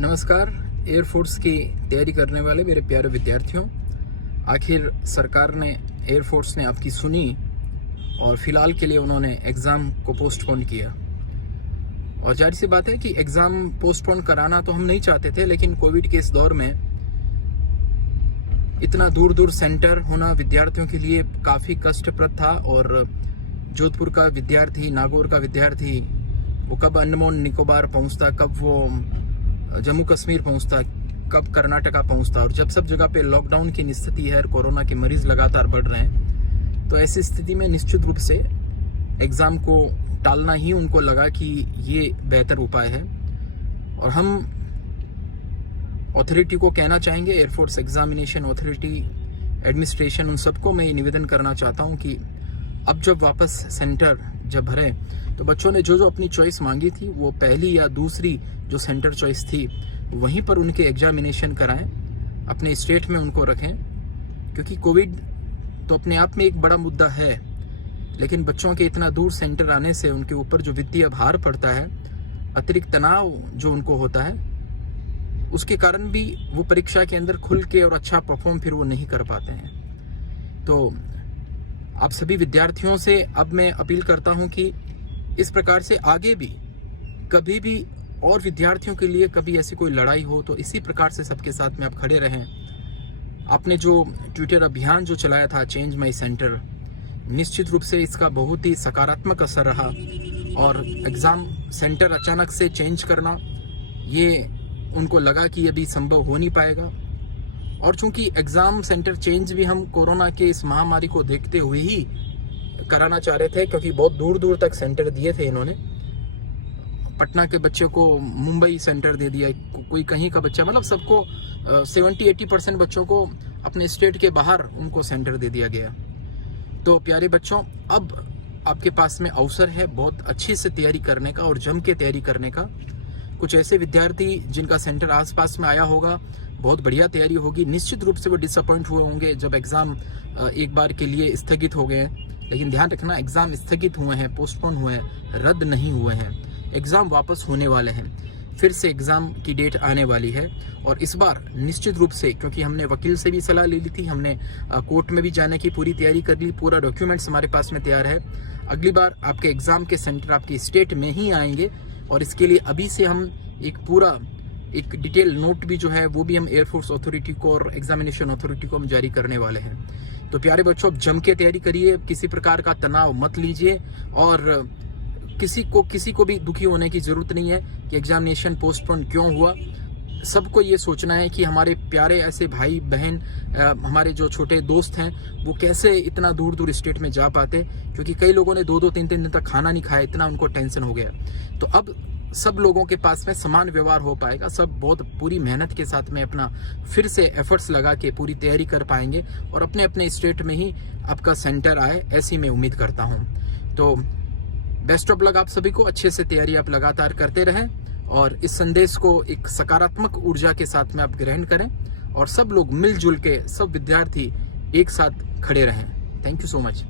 नमस्कार। एयरफोर्स की तैयारी करने वाले मेरे प्यारे विद्यार्थियों, आखिर सरकार ने, एयरफोर्स ने आपकी सुनी और फिलहाल के लिए उन्होंने एग्ज़ाम को पोस्टपोन किया। और जाहिर सी बात है कि एग्ज़ाम पोस्टपोन कराना तो हम नहीं चाहते थे, लेकिन कोविड के इस दौर में इतना दूर दूर सेंटर होना विद्यार्थियों के लिए काफ़ी कष्टप्रद था। और जोधपुर का विद्यार्थी, नागौर का विद्यार्थी, वो कब अंडमान निकोबार पहुंचता, कब वो जम्मू कश्मीर पहुंचता, कब कर्नाटका पहुंचता। और जब सब जगह पे लॉकडाउन की स्थिति है और कोरोना के मरीज लगातार बढ़ रहे हैं, तो ऐसी स्थिति में निश्चित रूप से एग्ज़ाम को टालना ही उनको लगा कि ये बेहतर उपाय है। और हम अथॉरिटी को कहना चाहेंगे, एयरफोर्स एग्जामिनेशन अथॉरिटी, एडमिनिस्ट्रेशन, उन सबको मैं ये निवेदन करना चाहता हूँ कि अब जब वापस सेंटर जब भरे तो बच्चों ने जो जो अपनी चॉइस मांगी थी, वो पहली या दूसरी जो सेंटर चॉइस थी वहीं पर उनके एग्जामिनेशन कराएं, अपने स्टेट में उनको रखें। क्योंकि कोविड तो अपने आप में एक बड़ा मुद्दा है, लेकिन बच्चों के इतना दूर सेंटर आने से उनके ऊपर जो वित्तीय भार पड़ता है, अतिरिक्त तनाव जो उनको होता है, उसके कारण भी वो परीक्षा के अंदर खुल के और अच्छा परफॉर्म फिर वो नहीं कर पाते हैं। तो आप सभी विद्यार्थियों से अब मैं अपील करता हूं कि इस प्रकार से आगे भी कभी भी और विद्यार्थियों के लिए कभी ऐसी कोई लड़ाई हो तो इसी प्रकार से सबके साथ में आप खड़े रहें। आपने जो ट्विटर अभियान जो चलाया था, चेंज माई सेंटर, निश्चित रूप से इसका बहुत ही सकारात्मक असर रहा। और एग्ज़ाम सेंटर अचानक से चेंज करना, ये उनको लगा कि अभी संभव हो नहीं पाएगा। और चूंकि एग्ज़ाम सेंटर चेंज भी हम कोरोना के इस महामारी को देखते हुए ही कराना चाह रहे थे, क्योंकि बहुत दूर दूर तक सेंटर दिए थे इन्होंने। पटना के बच्चे को मुंबई सेंटर दे दिया, कोई कहीं का बच्चा, मतलब सबको 70-80% बच्चों को अपने स्टेट के बाहर उनको सेंटर दे दिया गया। तो प्यारे बच्चों, अब आपके पास में अवसर है बहुत अच्छे से तैयारी करने का और जम के तैयारी करने का। कुछ ऐसे विद्यार्थी जिनका सेंटर आसपास में आया होगा, बहुत बढ़िया तैयारी होगी। निश्चित रूप से वो डिसअपॉइंट हुए होंगे जब एग्ज़ाम एक बार के लिए स्थगित हो गए हैं, लेकिन ध्यान रखना, एग्ज़ाम स्थगित हुए हैं, पोस्टपोन हुए हैं, रद्द नहीं हुए हैं। एग्ज़ाम वापस होने वाले हैं, फिर से एग्ज़ाम की डेट आने वाली है। और इस बार निश्चित रूप से, क्योंकि हमने वकील से भी सलाह ले ली थी, हमने कोर्ट में भी जाने की पूरी तैयारी कर ली, पूरा डॉक्यूमेंट्स हमारे पास में तैयार है। अगली बार आपके एग्ज़ाम के सेंटर आपके स्टेट में ही आएंगे। और इसके लिए अभी से हम एक डिटेल नोट भी जो है वो भी हम एयरफोर्स अथॉरिटी को और एग्जामिनेशन अथॉरिटी को हम जारी करने वाले हैं। तो प्यारे बच्चों, अब जम के तैयारी करिए, किसी प्रकार का तनाव मत लीजिए। और किसी को भी दुखी होने की जरूरत नहीं है कि एग्जामिनेशन पोस्टपोन क्यों हुआ। सबको ये सोचना है कि हमारे प्यारे ऐसे भाई बहन, हमारे जो छोटे दोस्त हैं, वो कैसे इतना दूर दूर स्टेट में जा पाते, क्योंकि कई लोगों ने 2-2-3-3 दिन तक खाना नहीं खाया, इतना उनको टेंशन हो गया। तो अब सब लोगों के पास में समान व्यवहार हो पाएगा, सब बहुत पूरी मेहनत के साथ में अपना फिर से एफर्ट्स लगा के पूरी तैयारी कर पाएंगे और अपने अपने स्टेट में ही आपका सेंटर आए, ऐसी मैं उम्मीद करता हूँ। तो बेस्ट ऑफ लक आप सभी को, अच्छे से तैयारी आप लगातार करते रहें और इस संदेश को एक सकारात्मक ऊर्जा के साथ में आप ग्रहण करें और सब लोग मिलजुल के, सब विद्यार्थी एक साथ खड़े रहें। Thank you so much.